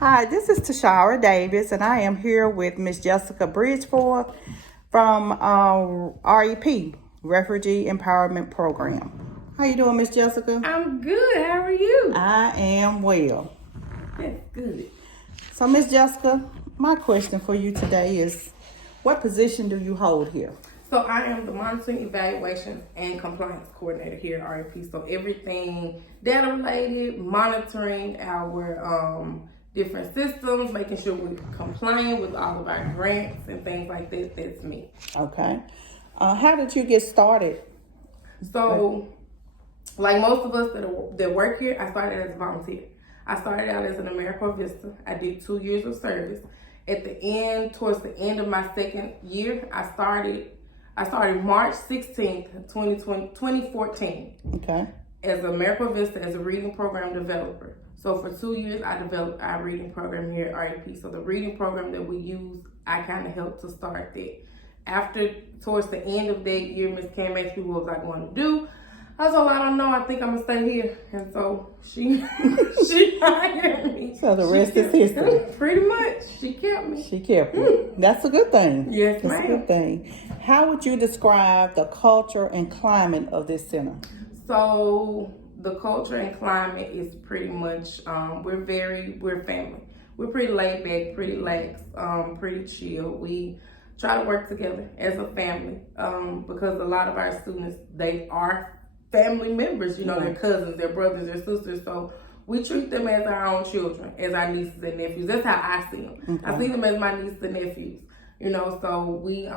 Hi, this is Tashara Davis, and I am here with Miss Jessica Bridgeforth from REP, Refugee Empowerment Program. How you doing, Miss Jessica? I'm good. How are you? I am well. That's good. So, Miss Jessica, my question for you today is, what position do you hold here? So I am the monitoring, evaluation, and compliance coordinator here at REP. So everything data related, monitoring our different systems, making sure we're compliant with all of our grants and things like that. That's me. Okay. How did you get started? So, like most of us that work here, I started as a volunteer. I started out as an AmeriCorps Vista. I did 2 years of service. Towards the end of my second year, I started March 16th, 2014. Okay. As AmeriCorps Vista as a reading program developer. So for 2 years, I developed our reading program here at REP. So the reading program that we use, I kind of helped to start that. Towards the end of that year, Miss Cam asked me what was I going to do. I was like, I don't know. I think I'm gonna stay here, and so she hired me. So the rest is history. Pretty much, she kept me. She kept you. That's a good thing. Yes, That's ma'am. a good thing. How would you describe the culture and climate of this center? So the culture and climate is pretty much we're family. We're pretty laid back, pretty lax, pretty chill. We try to work together as a family because a lot of our students, they are family members, their cousins, their brothers, their sisters. So we treat them as our own children, as our nieces and nephews. That's how I see them. Okay. I see them as my nieces and nephews. So we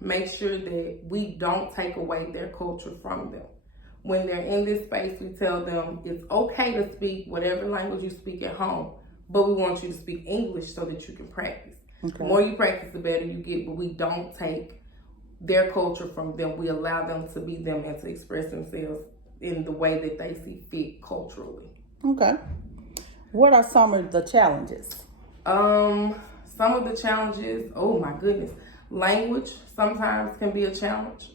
make sure that we don't take away their culture from them. When they're in this space, we tell them it's okay to speak whatever language you speak at home, but we want you to speak English so that you can practice. Okay. The more you practice, the better you get, but we don't take their culture from them. We allow them to be them and to express themselves in the way that they see fit culturally. Okay. What are some of the challenges? Some of the challenges, oh my goodness. Language sometimes can be a challenge.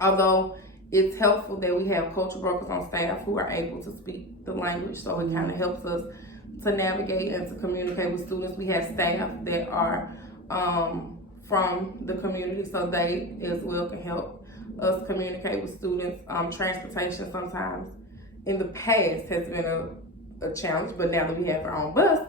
Although it's helpful that we have culture brokers on staff who are able to speak the language, so it kind of helps us to navigate and to communicate with students. We have staff that are from the community, so they as well can help us communicate with students. Transportation sometimes in the past has been a challenge, but now that we have our own bus,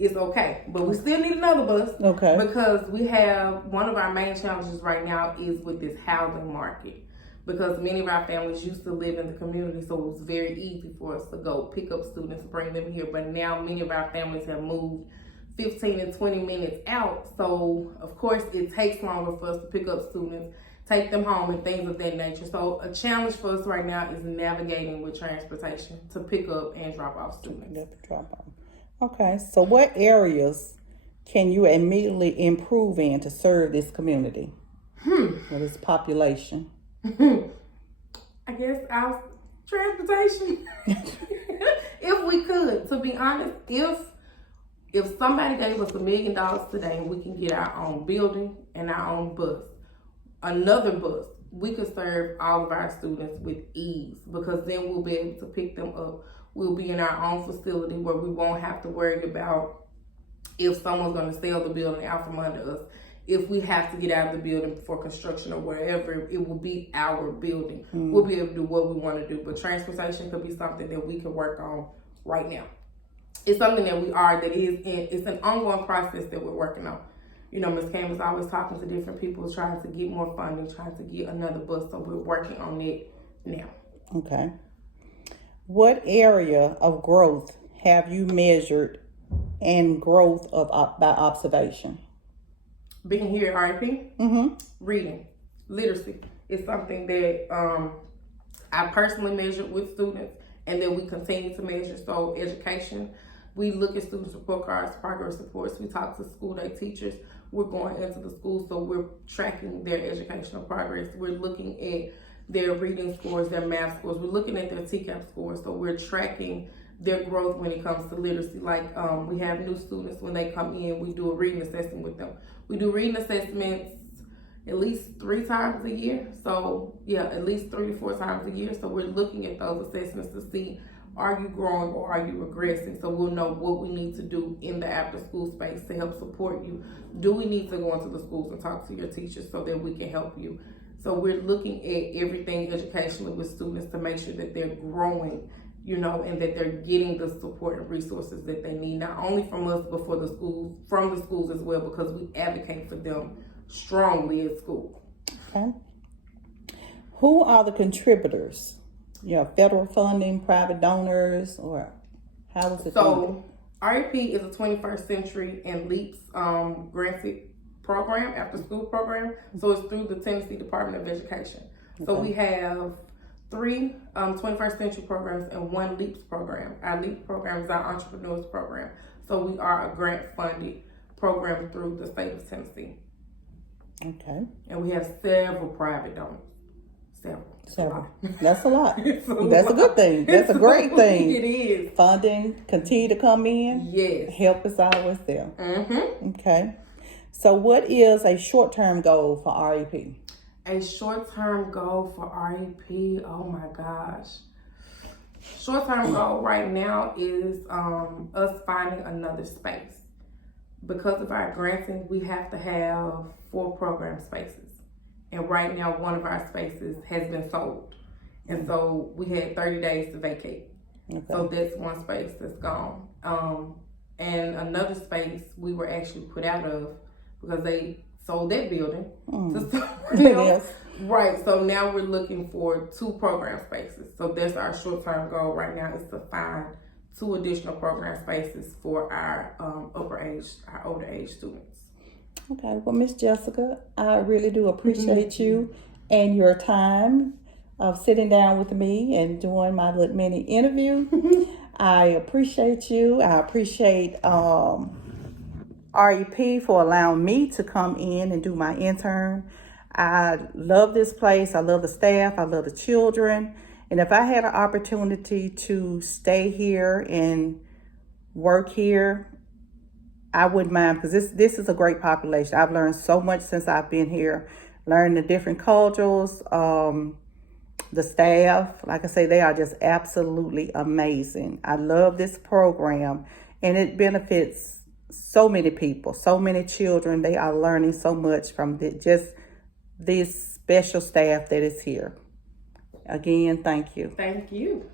it's okay. But we still need another bus. Okay. Because we have, one of our main challenges right now is with this housing market. Because many of our families used to live in the community, so it was very easy for us to go pick up students, bring them here. But now many of our families have moved 15 and 20 minutes out. So, of course, it takes longer for us to pick up students, take them home, and things of that nature. So, a challenge for us right now is navigating with transportation to pick up and drop off students. Okay, so what areas can you immediately improve in to serve this community or this population? I guess our transportation. If we could, to be honest, if somebody gave us $1 million today and we can get our own building and our own bus, another bus, we could serve all of our students with ease, because then we'll be able to pick them up. We'll be in our own facility where we won't have to worry about if someone's going to sell the building out from under us. If we have to get out of the building for construction or wherever, it will be our building. We'll be able to do what we want to do. But transportation could be something that we can work on right now. It's something that it's an ongoing process that we're working on. Ms. Cam is always talking to different people, trying to get more funding, trying to get another bus. So we're working on it now. Okay. What area of growth have you measured and growth by observation? Being here at REP, reading, literacy is something that I personally measured with students and that we continue to measure. So education, we look at students' report cards, progress reports. We talk to school day teachers. We're going into the school, so we're tracking their educational progress. We're looking at their reading scores, their math scores. We're looking at their TCAP scores, so we're tracking their growth when it comes to literacy. Like we have new students, when they come in, we do a reading assessment with them. We do reading assessments at least 3 times a year. So yeah, at least 3 to 4 times a year. So we're looking at those assessments to see, are you growing or are you regressing? So we'll know what we need to do in the after school space to help support you. Do we need to go into the schools and talk to your teachers so that we can help you? So we're looking at everything educationally with students to make sure that they're growing, you know, and that they're getting the support and resources that they need, not only from us, but for the schools, from the schools as well, because we advocate for them strongly at school. Okay. Who are the contributors? Federal funding, private donors, or how is it funded? So REP is a 21st Century and Leaps granted program, after school program. So it's through the Tennessee Department of Education. So we have 3 21st Century programs and 1 Leaps program. Our Leaps program is our entrepreneurs program. So we are a grant funded program through the state of Tennessee. Okay. And we have several private donors. Several. That's a lot. That's That's a good thing. That's a great thing. It is. Funding continue to come in. Yes. Help is always there. Mm-hmm. Okay. So what is a short-term goal for REP? A short-term goal for REP, oh my gosh. Short-term goal right now is us finding another space. Because of our granting, we have to have 4 program spaces. And right now, one of our spaces has been sold. And so we had 30 days to vacate. Okay. So that's one space that's gone. And another space we were actually put out of because they sold that building to someone else. Yes. Right. So now we're looking for 2 program spaces. So that's our short-term goal right now, is to find 2 additional program spaces for our older age students. Okay, well, Miss Jessica, I really do appreciate you and your time of sitting down with me and doing my little mini interview. I appreciate you. I appreciate REP for allowing me to come in and do my intern. I love this place. I love the staff. I love the children. And if I had an opportunity to stay here and work here, I wouldn't mind, because this is a great population. I've learned so much since I've been here, learned the different cultures, the staff. Like I say, they are just absolutely amazing. I love this program, and it benefits so many people, so many children. They are learning so much from just this special staff that is here. Again, thank you. Thank you.